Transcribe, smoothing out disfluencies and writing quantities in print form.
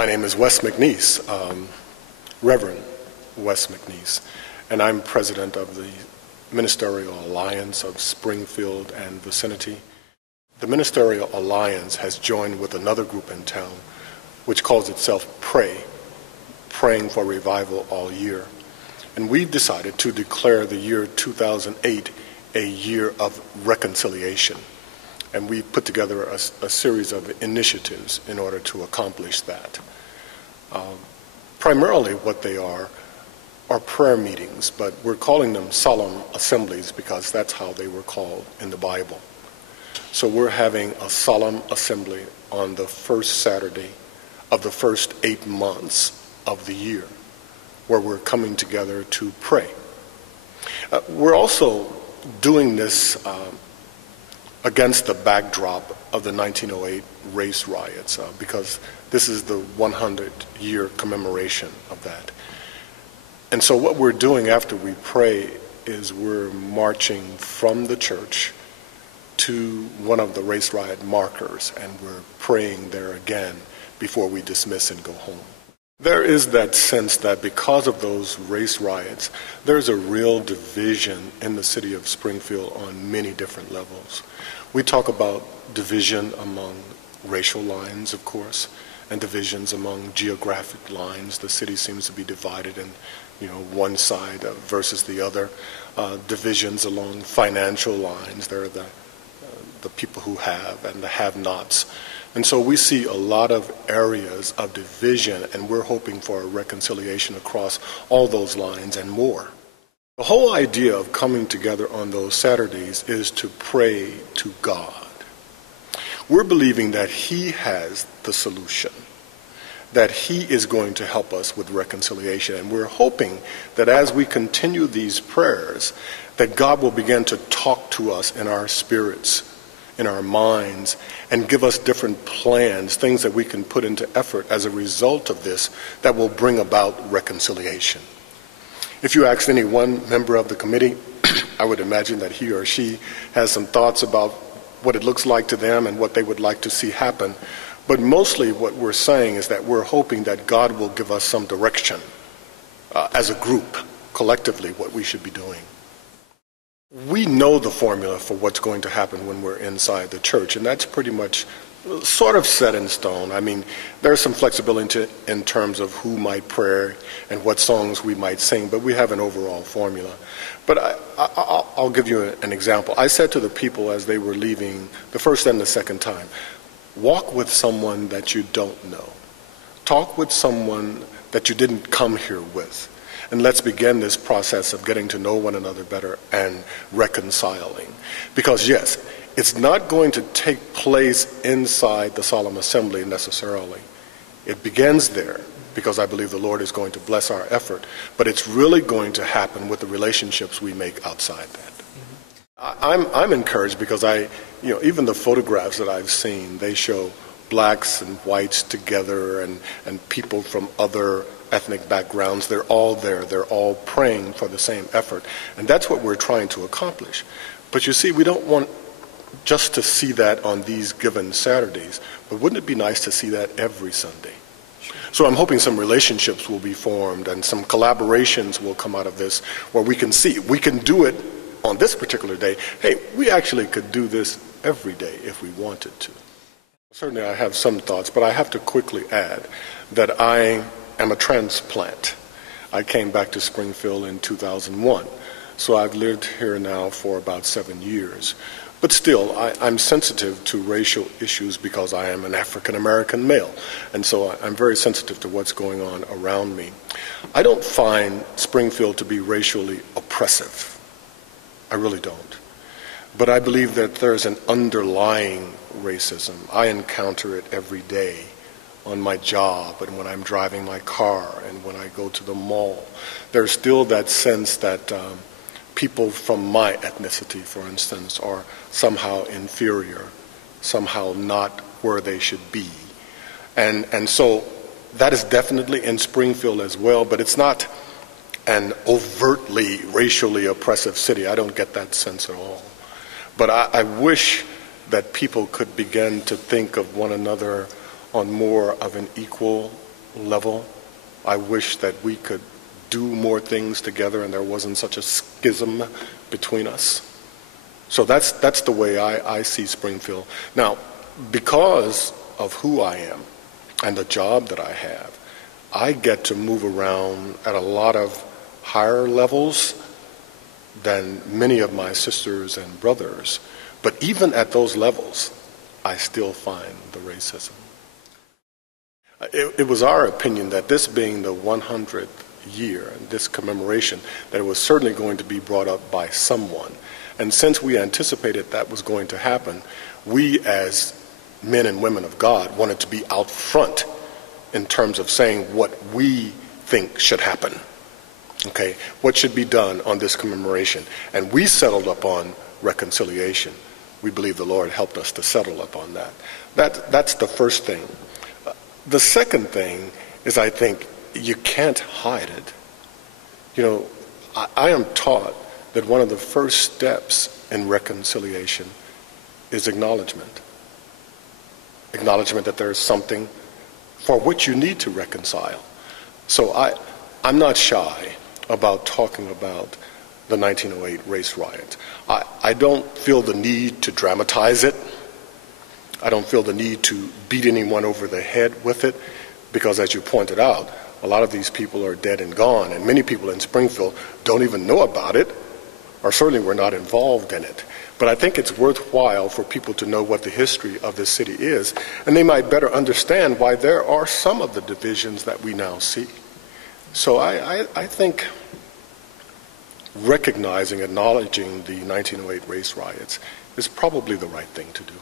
My name is Wes McNeese, Reverend Wes McNeese, and I'm president of the Ministerial Alliance of Springfield and vicinity. The Ministerial Alliance has joined with another group in town which calls itself Praying for Revival All Year. And we've decided to declare the year 2008 a year of reconciliation. And we put together a series of initiatives in order to accomplish that. Primarily what they are prayer meetings, but we're calling them Solemn Assemblies because that's how they were called in the Bible. So we're having a solemn assembly on the first Saturday of the first 8 months of the year, where we're coming together to pray. We're also doing this against the backdrop of the 1908 Race Riots, because this is the 100-year commemoration of that. And so what we're doing after we pray is we're marching from the church to one of the Race Riot markers, and we're praying there again before we dismiss and go home. There is that sense that because of those race riots, there's a real division in the city of Springfield on many different levels. We talk about division among racial lines, of course, and divisions among geographic lines. The city seems to be divided in, one side versus the other. Divisions along financial lines. There are the people who have and the have-nots. And so we see a lot of areas of division, and we're hoping for a reconciliation across all those lines and more. The whole idea of coming together on those Saturdays is to pray to God. We're believing that He has the solution, that He is going to help us with reconciliation. And we're hoping that as we continue these prayers, that God will begin to talk to us in our spirits, in our minds, and give us different plans, things that we can put into effort as a result of this that will bring about reconciliation. If you asked any one member of the committee, I would imagine that he or she has some thoughts about what it looks like to them and what they would like to see happen. But mostly what we're saying is that we're hoping that God will give us some direction as a group, collectively, what we should be doing. We know the formula for what's going to happen when we're inside the church, and that's pretty much sort of set in stone. I mean, there's some flexibility in terms of who might pray and what songs we might sing, but we have an overall formula. But I'll give you an example. I said to the people as they were leaving the first and the second time, walk with someone that you don't know. Talk with someone that you didn't come here with. And let's begin this process of getting to know one another better and reconciling. Because yes, it's not going to take place inside the Solemn Assembly necessarily. It begins there because I believe the Lord is going to bless our effort, but it's really going to happen with the relationships we make outside that. I'm encouraged because even the photographs that I've seen, they show blacks and whites together and people from other ethnic backgrounds. They're all there. They're all praying for the same effort. And that's what we're trying to accomplish. But you see, we don't want just to see that on these given Saturdays, but wouldn't it be nice to see that every Sunday? So I'm hoping some relationships will be formed and some collaborations will come out of this where we can see, we can do it on this particular day. Hey, we actually could do this every day if we wanted to. Certainly I have some thoughts, but I have to quickly add that I am a transplant. I came back to Springfield in 2001, so I've lived here now for about 7 years. But still, I'm sensitive to racial issues because I am an African-American male, and so I'm very sensitive to what's going on around me. I don't find Springfield to be racially oppressive. I really don't. But I believe that there's an underlying racism. I encounter it every day on my job and when I'm driving my car and when I go to the mall. There's still that sense that people from my ethnicity, for instance, are somehow inferior, somehow not where they should be. And so that is definitely in Springfield as well, but it's not an overtly racially oppressive city. I don't get that sense at all. But I wish that people could begin to think of one another on more of an equal level. I wish that we could do more things together and there wasn't such a schism between us. So that's the way I see Springfield. Now, because of who I am and the job that I have, I get to move around at a lot of higher levels than many of my sisters and brothers. But even at those levels, I still find the racism. It was our opinion that this being the 100th year, this commemoration, that it was certainly going to be brought up by someone. And since we anticipated that was going to happen, we as men and women of God wanted to be out front in terms of saying what we think should happen. Okay, what should be done on this commemoration? And we settled upon reconciliation. We believe the Lord helped us to settle upon that. That's the first thing. The second thing is, I think you can't hide it. You know, I am taught that one of the first steps in reconciliation is acknowledgement. Acknowledgement that there is something for which you need to reconcile. So I'm not shy about talking about the 1908 race riot. I don't feel the need to dramatize it. I don't feel the need to beat anyone over the head with it, because as you pointed out, a lot of these people are dead and gone, and many people in Springfield don't even know about it, or certainly were not involved in it. But I think it's worthwhile for people to know what the history of this city is, and they might better understand why there are some of the divisions that we now see. So I think recognizing, acknowledging the 1908 race riots is probably the right thing to do.